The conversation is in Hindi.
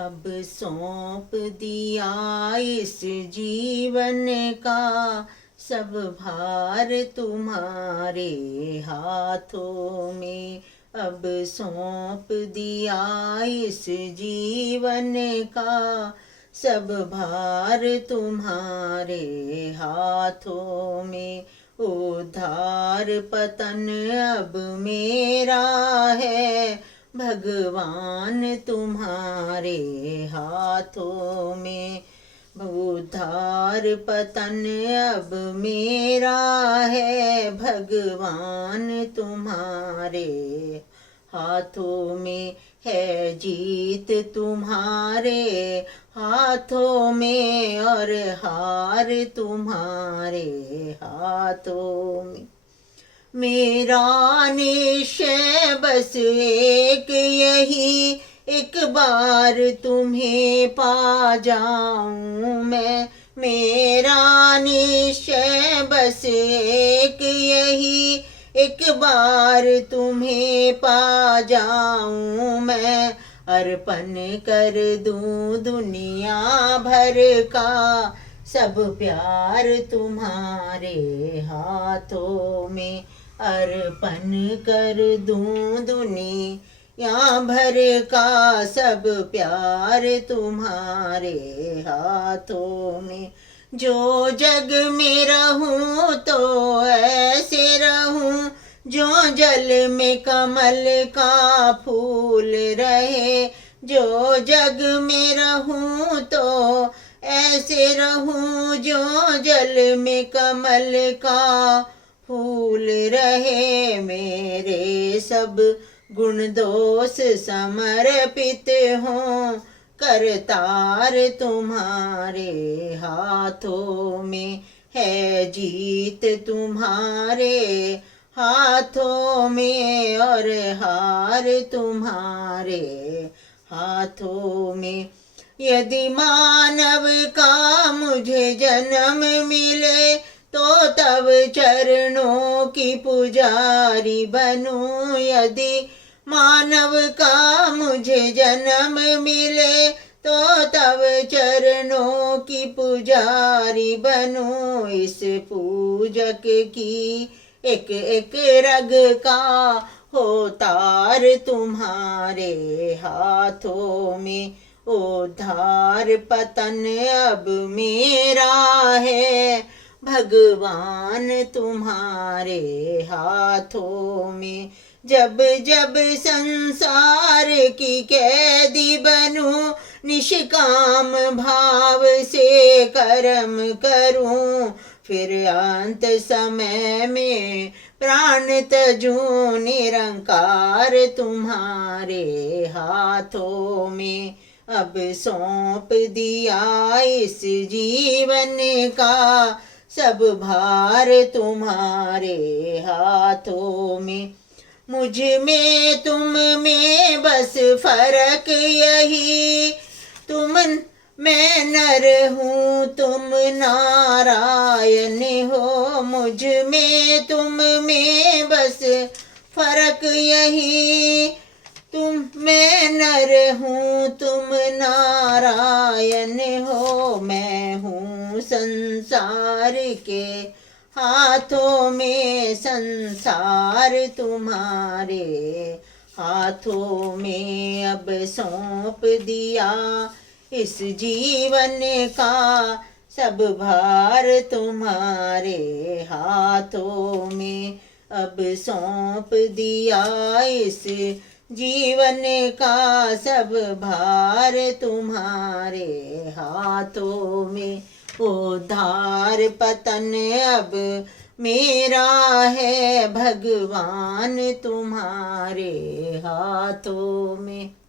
अब सौंप दिया इस जीवन का सब भार तुम्हारे हाथों में। अब सौंप दिया इस जीवन का सब भार तुम्हारे हाथों में। उद्धार पतन अब मेरा है, भगवान तुम्हारे हाथों में। उद्धार पतन अब मेरा है, भगवान तुम्हारे हाथों में। है जीत तुम्हारे हाथों में और हार तुम्हारे हाथों में। मेरा निश्चय बस एक यही, एक बार तुम्हें पा जाऊं मैं। मेरा निश्चय बस एक यही, एक बार तुम्हें पा जाऊं मैं। अर्पण कर दूं दुनिया भर का सब प्यार तुम्हारे हाथों में। अर्पण कर दूं दुनिया भर का सब प्यार तुम्हारे हाथों में। जो जग में रहूं तो ऐसे रहूं, जो जल में कमल का फूल रहे। जो जग में रहूं तो ऐसे रहूं, जो जल में कमल का फूल रहे। मेरे सब गुण दोष समर्पित हों, करतार तुम्हारे हाथों में। है जीत तुम्हारे हाथों में और हार तुम्हारे हाथों में। यदि मानव का मुझे जन्म मिले तो तब चरणों की पुजारी बनूं। यदि मानव का मुझे जन्म मिले तो तब चरणों की पुजारी बनूं। इस पूजक की एक एक रग का हो तार तुम्हारे हाथों में। उद्धार पतन अब मेरा है, भगवान तुम्हारे हाथों में। जब जब संसार की कैदी बनूं, निष्काम भाव से कर्म करूं। फिर अंत समय में प्राण तजूं, निरंकार तुम्हारे हाथों में। अब सौंप दिया इस जीवन का सब भार तुम्हारे हाथों में। मुझ में तुम में बस फर्क यही, तुम मैं नर हूँ तुम नारायण हो। मुझ में तुम में बस फर्क यही, तुम मैं नर हूँ तुम नारायण हो। मैं हूँ संसार के हाथों में, संसार तुम्हारे हाथों में। अब सौंप दिया इस जीवन का सब भार तुम्हारे हाथों में। अब सौंप दिया इस जीवन का सब भार तुम्हारे हाथों में। उद्धार पतन अब मेरा है, भगवान तुम्हारे हाथों में।